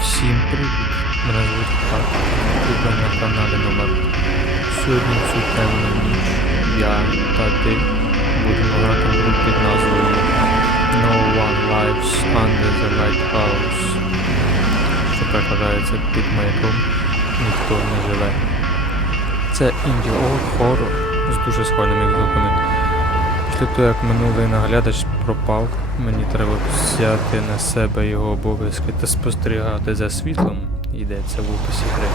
Всім привіт! Мене звуть Хат. Ви на каналі номер. Сьогодні цю темну ніч я та ти будемо грати в гру під назвою No One Lives Under the Lighthouse, що перекладається під маяком ніхто не живе. Це інді хоррор з дуже схвальними звуками. Після того, як минулий наглядач пропав, мені треба взяти на себе його обов'язки та спостерігати за світлом, йдеться в описі гри.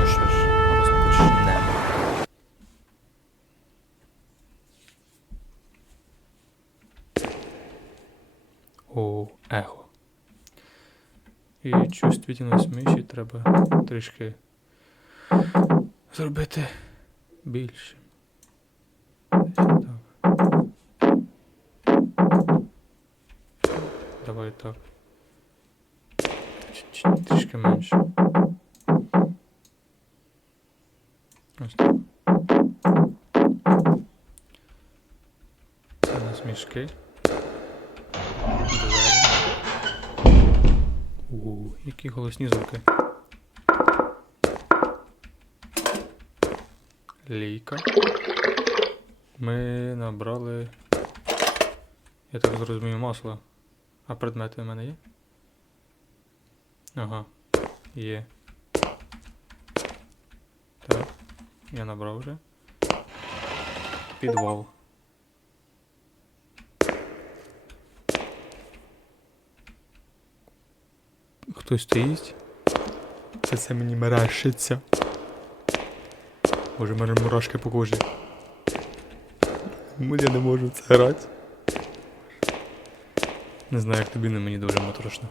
Ну що ж, розпочнемо. О, ехо. І чувствительність миші треба трішки зробити більше. Так. Трішки менше. Ось так. Це у нас мішки. У, які голосні звуки. Лійка. Ми набрали. Я так зрозумію масло. А предмети в мене є? Ага, є. Так, я набрав вже. Підвал. Хтось стоїть? Це це мені мерещиться. Може, мене мурашки по кожі. Я не можу це грати. Не знаю, як тобі не мені дуже моторошно.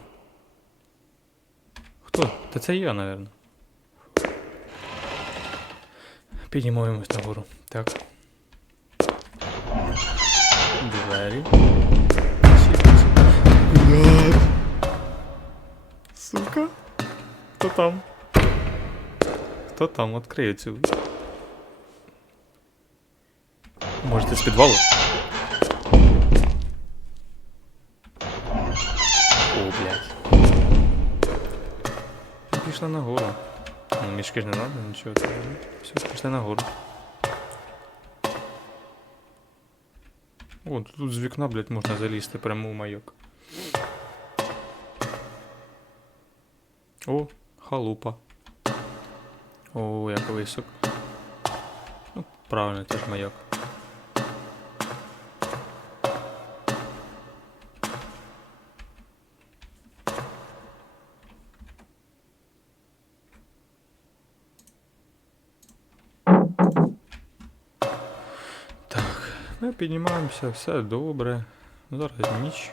Хто? Та це я, напевно. Піднімаємось нагору. Так. Двері. Блядь. Сука. Хто там? Хто там? Открию цю. Може, ти з підвалу? Пішла нагору. Ну, мішки ж не надо, нічого. Це... Все, пішли нагору. О, тут з вікна, блядь, можна залізти прямо в майок. О, халупа. О, як висок. Ну, правильно, це ж майок. Ми піднімаємося, все добре. Зараз ніч.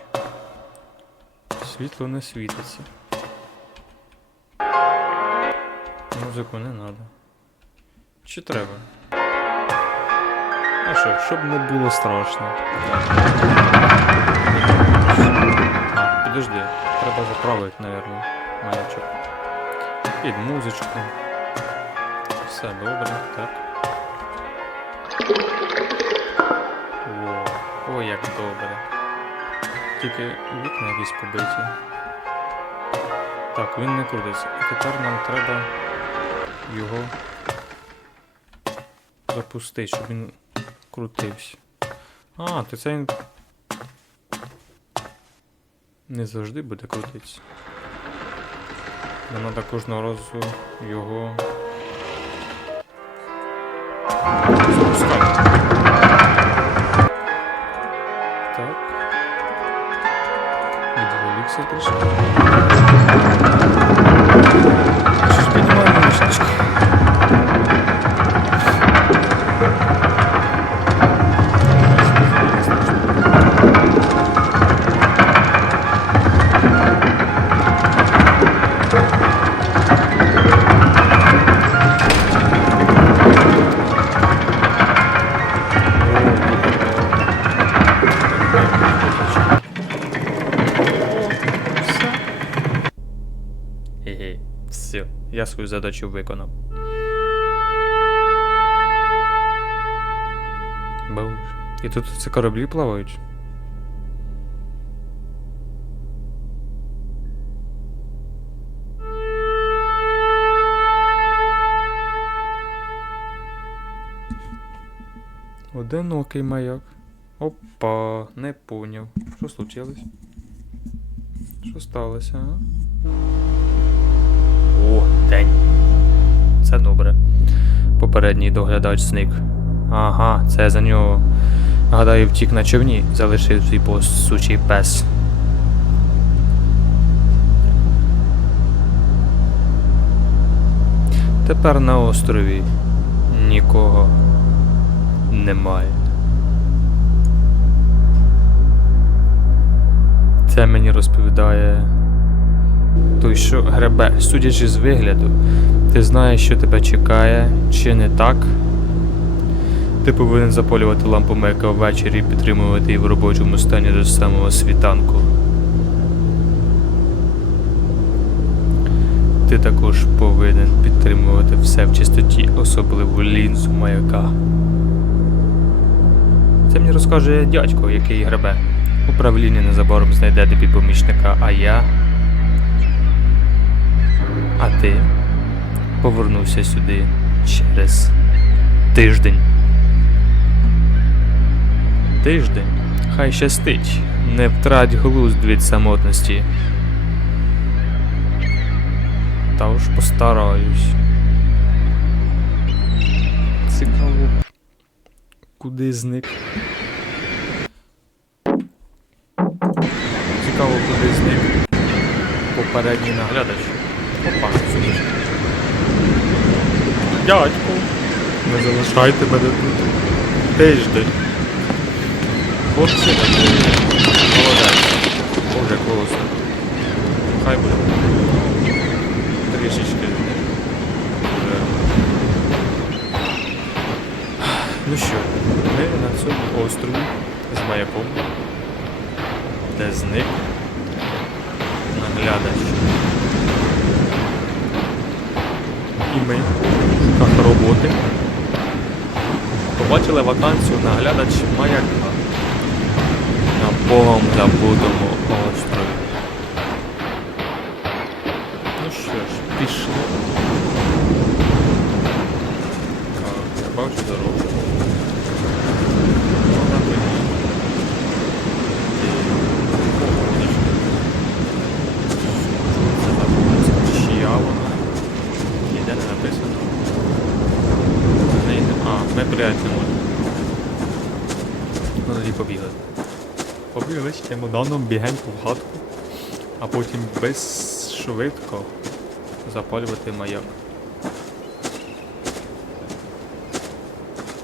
Світло не світиться. Музику не треба. Чи треба? А що, щоб не було страшно. А, підожди, треба заправити, напевно, маячок. Під музичку. Все добре, так. О, як добре. Тільки вікна якісь побиті. Так, він не крутиться. І тепер нам треба його запустити, щоб він крутився. А, то це він не завжди буде крутитися. Нам треба кожного разу його свою задачу виконав. Боже. І тут це кораблі плавають. Одинокий маяк. Опа, не поняв. Що случилось? Що сталося. О! День. Це добре. Попередній доглядач зник. Ага, це за нього. Гадаю, втік на човні, залишив свій посучий пес. Тепер на острові нікого немає. Це мені розповідає той, що гребе, судячи з вигляду, ти знаєш, що тебе чекає, чи не так? Ти повинен запалювати лампу Мека ввечері і підтримувати її в робочому стані до самого світанку. Ти також повинен підтримувати все в чистоті, особливо лінзу маяка. Це мені розкаже дядько, який гребе. Управління незабаром знайде тобі помічника, а я. А ти повернувся сюди через тиждень. Тиждень. Хай щастить. Не втрать глузд від самотності. Та уж постараюсь. Цікаво. Куди зник? Цікаво, куди зник попередній наглядач. Опа, сюди. Дядьку, не залишайте мене тут. Тиждень. Хлопці, такі молодець. Боже, як. Хай буде. Трішечки. Вже. Ну що, ми на цьому острові з маяком, де зник наглядач. І ми, як роботи, побачили вакансію наглядач маяка на богом забудому острові. Ну що ж, пішли. Так, я бачу дорогу. Вона тоді. Це за вулиця? Чия вона? Ніде не написано. В неї не- А, ми приятель не можемо. Ну тоді побігли. Побігли з чемоданом бігенько в хатку, а потім безшвидко запалювати маяк.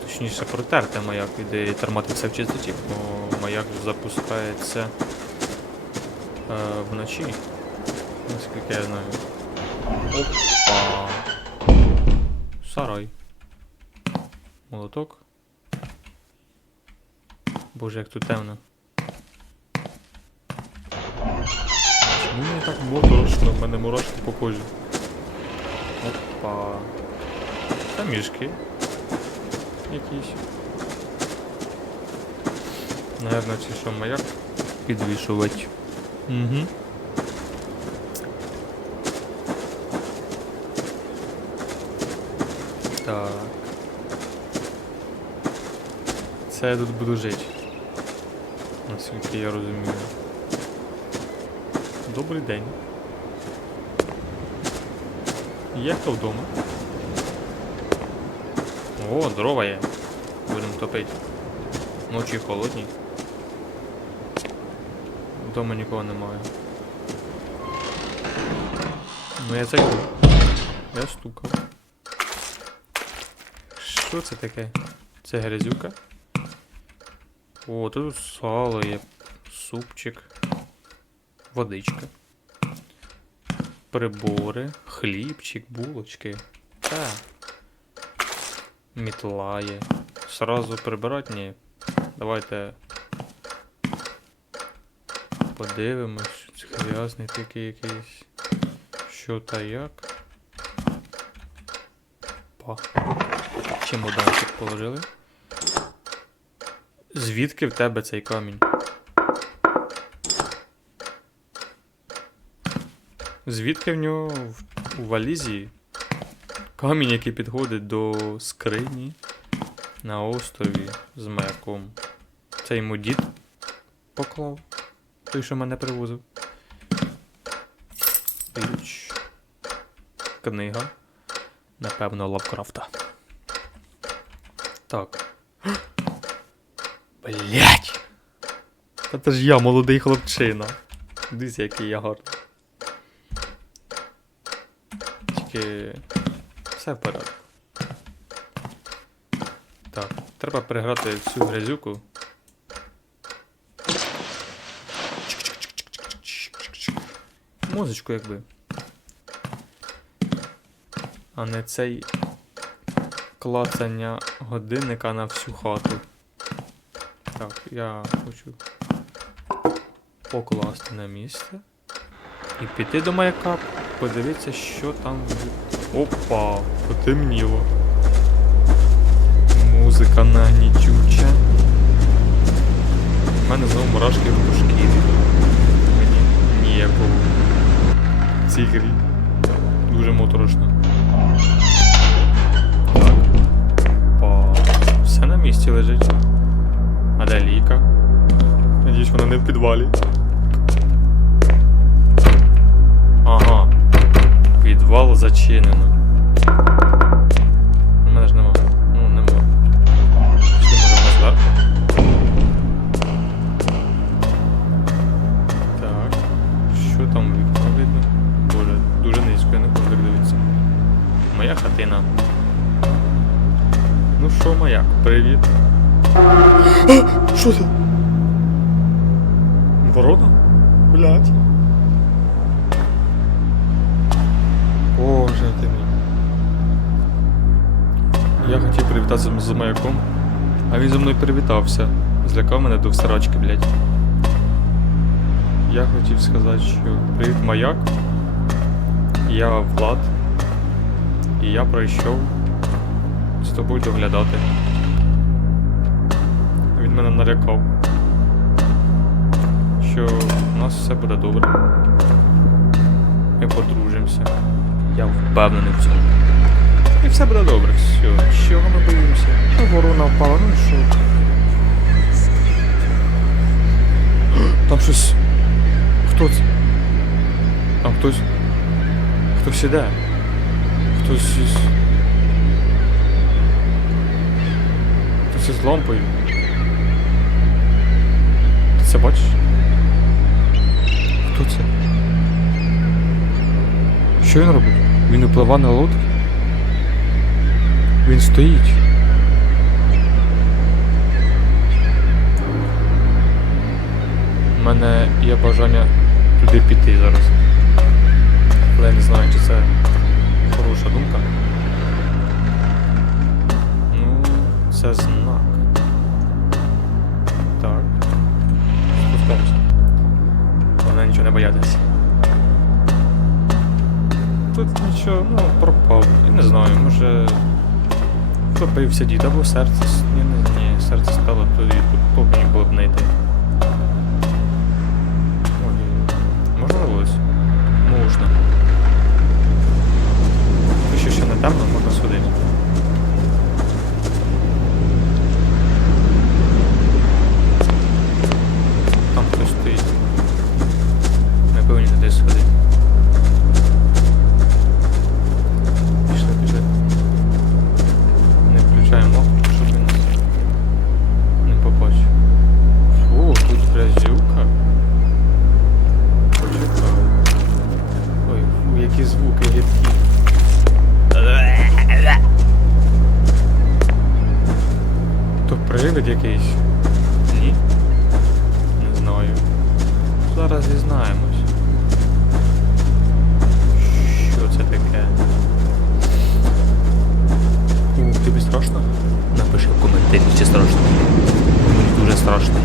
Точніше протерти маяк і тримати все в чистоті, бо маяк запускається е, вночі. Наскільки я знаю. Опа. Сарай. Молоток. Боже, як тут темно. Чому мені так моторошно, в мене мурашки по кожі. Опа. Та мішки. Якісь. Наверно, ці що маяк підвішувати. Угу. Так. Це я тут буду жити. Наскільки я розумію. Добрий день. Є хто вдома? О, дрова є. Будемо топити. Ночі холодні. Вдома нікого немає. Ну я зайду. Я стукав. Що це таке? Це грязюка? О, тут сало є. Супчик. Водичка. Прибори, хлібчик, булочки. Та. Мітла є. Сразу прибирати? Ні. Давайте подивимось. Це грязний такий якийсь. Що та як. Па. Чемоданчик положили. Звідки в тебе цей камінь? Звідки в нього в- валізі камінь, який підходить до скрині, На острові з маяком. Це йому дід поклав. Той, що мене привозив. Ключ. Книга. Напевно, Лавкрафта. Так. Блять! Та це ж я, молодий хлопчина. Дивіться, який я гарний. Тільки все в порядку. Так, треба переграти цю грязюку. Музичку якби. А не цей клацання годинника на всю хату. Так, я хочу покласти на місце. І піти до маяка, подивитися, що там. в- Опа, потемніло. Музика нагнітюча. У мене знову мурашки по шкірі. Мені ніякого. в цій грі. Дуже моторошно. Так. Па. Все на місці лежить. А де ліка? Надіюсь, вона не в підвалі. Зачинено. У мене ж нема. Ну, нема. Пішли, може, зверху? Так. Що там вікно видно? Боже, дуже низько, я не хочу так дивитися. Моя хатина. Ну що, маяк, привіт. Що це? Він зі мною привітався. Злякав мене до всрачки, блядь. Я хотів сказати, що привіт маяк. Я Влад. І я прийшов з тобою доглядати. Він мене налякав. Що у нас все буде добре. Ми подружимося. Я впевнений в цьому. І все буде добре, все. Чого ми боїмося? Ну, ворона впала, ну і що? Там щось. Хто це? Там хтось. Хтось іде. Хтось із. Хтось із лампою. Ти це бачиш? Хто це? Що він робить? Він впливає на лодки? Він стоїть. У мене є бажання туди піти зараз. Але я не знаю, чи це хороша думка. Ну, це знак. Так. Спускаємося. Вона нічого не боятися. Тут нічого, ну, пропав. Я не знаю, може. Втопився дід або серце. Ні, ні, серце стало, то і тут повинні було б не страшно? Напиши в коментарі, чи страшно. Мені дуже страшно.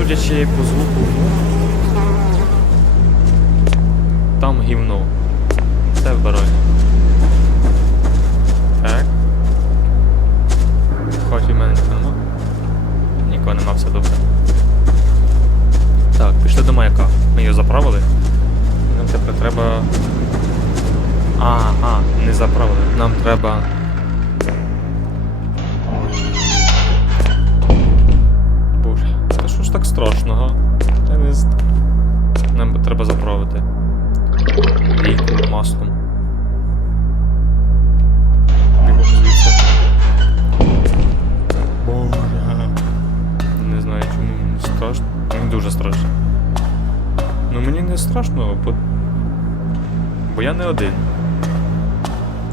Судячи по звуку, там гівно. Це вбиральня. Так. Хоч і в мене нікого нема. Нікого нема, все добре. Так, пішли до маяка. Ми його заправили. Нам тепер треба. Ага, не заправили. Нам треба. Ну мені не страшно, бо. Бо я не один.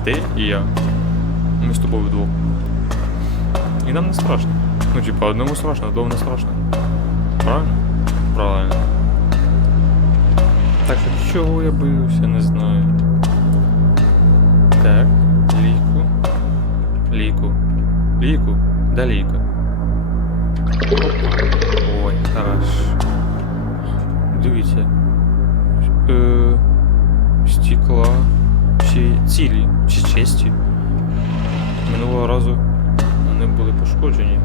Ти і я. Ми з тобою вдвох. І нам не страшно. Ну, типа, одному страшно, а двом не страшно. Правильно? Правильно. Так що чого я боюся, не знаю. Так, ліку. Ліку. Ліку. Де ліка? Ой, хорошо. Дивіться. Стекла. Чи цілі, чи честі. Минулого разу вони були пошкоджені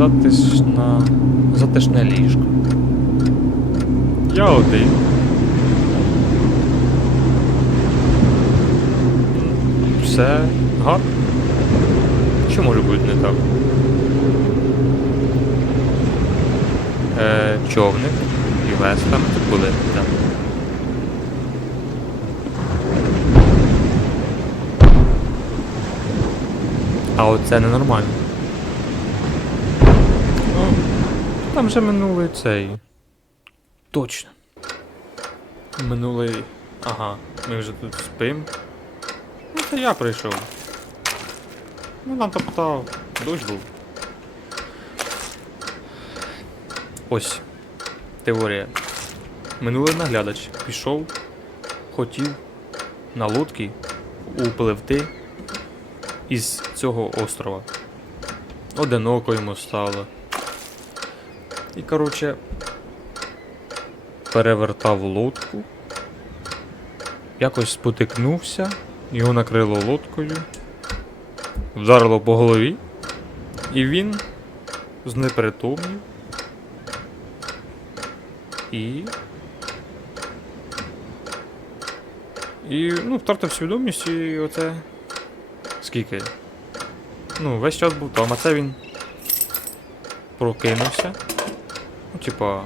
Затишна. Затишне ліжко. Я один. Все гарно. Що може бути не так? Е, човник і весла ми тут були, так. А оце ненормально. Ну, там вже минулий цей. Точно. Минулий. Ага, ми вже тут спим. Ну це я прийшов. Ну нам топтав. Дощ був. Ось. Теорія. Минулий наглядач пішов, хотів на лодці upливти із цього острова. Одиноко йому стало. І, коротше, перевертав лодку, якось спотикнувся, його накрило лодкою, вдарило по голові, і він знепритомнів. І. І, ну, втратив свідомість і оце. Скільки? Ну, весь час був там, а це він прокинувся. Ну, типа.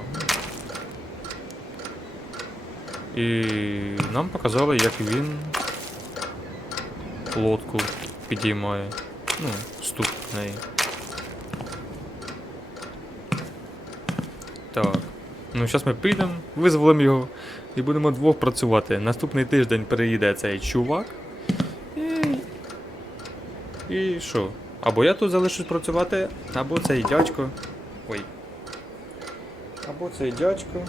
І нам показали, як він лодку підіймає. Ну, стук в неї. Так. Ну, зараз ми підемо, визволимо його і будемо двох працювати. Наступний тиждень переїде цей чувак. І. І що? Або я тут залишусь працювати, або цей дядько. Ой. Або цей дядько.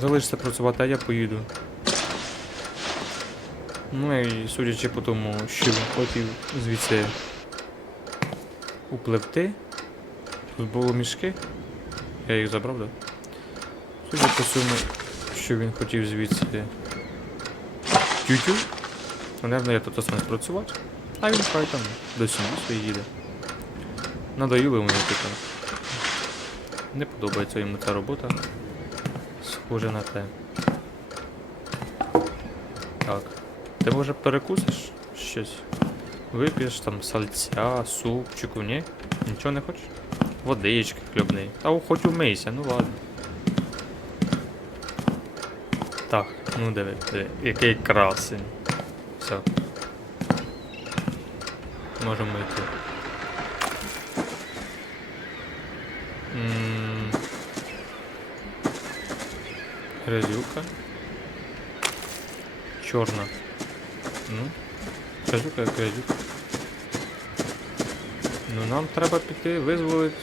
Залишиться працювати, а я поїду. Ну і судячи по тому, що він хотів звідси upливти. Тут було мішки. Я їх забрав, так? Да? Судя по цьому, що він хотів звідси тютю. Напевно, я тут останусь працювати. А він хай там до сім'ї своєї їде. Надоїли вони типу. Не подобається йому ця робота. Схоже на те. Так. Ти може перекусиш щось? Вип'єш там сальця, супчику, ні? Нічого не хочеш? Водички хлібний. Та хоч умийся, ну ладно. Так, ну диви, диви, який красень. Все. Можемо йти. М, Грязюка. Чорна. Ну. Грязюка як грязюка. Ну нам треба піти визволити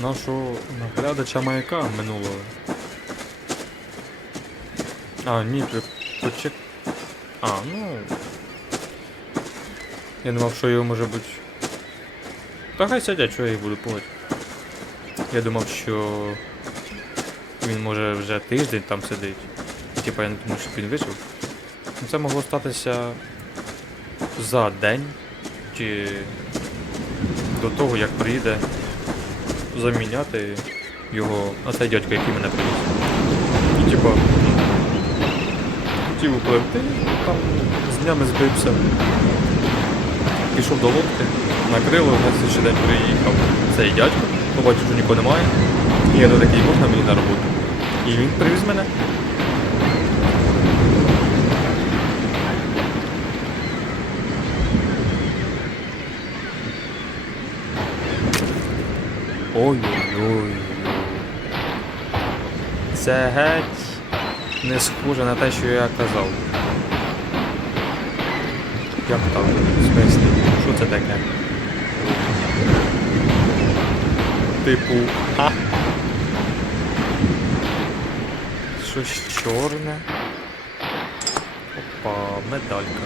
нашого наглядача маяка минулого. А, ні, почек... А, ну. Я думав, що його може бути. Та хай сидять, що я їх буду пувати. Я думав, що він може вже тиждень там сидить. Типа я не думаю, щоб він вийшов. Ну, Це могло статися за день чи до того, як приїде заміняти його. А цей дядько, який мене привіз. І типа хотів upливти, там з днями збився. Пішов до лодки, накрило, на слідчий день приїхав цей дядько, побачив, що нікого немає. І я такий можна мені на роботу. І він привіз мене. Ой-ой-ой. Це геть не схоже на те, що я казав. Як так? Смислі? Що це таке? Типу. А? Щось чорне. Опа, медалька.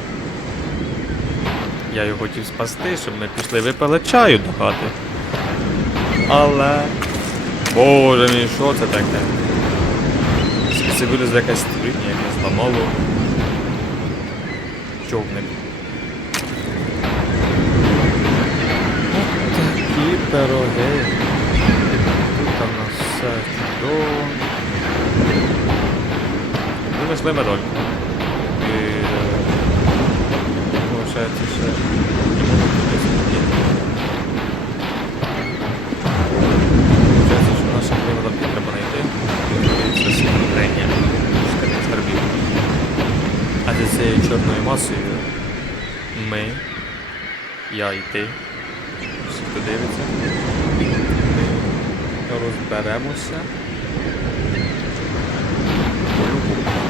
Я його хотів спасти, щоб ми пішли випили чаю до хати. Але. Боже мій, що це таке? Це вилізла якась створіння, яке зламало. Човник. Такі пироги. Тут там у нас все чудово. Винесли медальку. І... е, Получається туди сидіти. Получається, що наші медальки треба знайти. Скринення скарбів. А за цією чорною масою ми, я і ти, всі, хто дивиться, ми розберемося.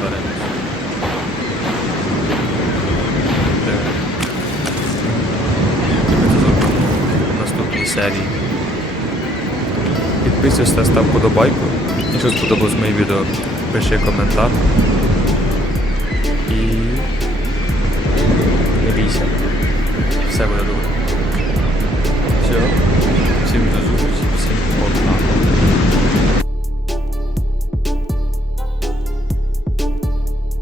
В наступній серії. Підписуйся, став подобайку. Якщо сподобалось моє відео, пиши коментар. І не бійся. Все буде добре. Все. Всім до зустрічі, всім пока.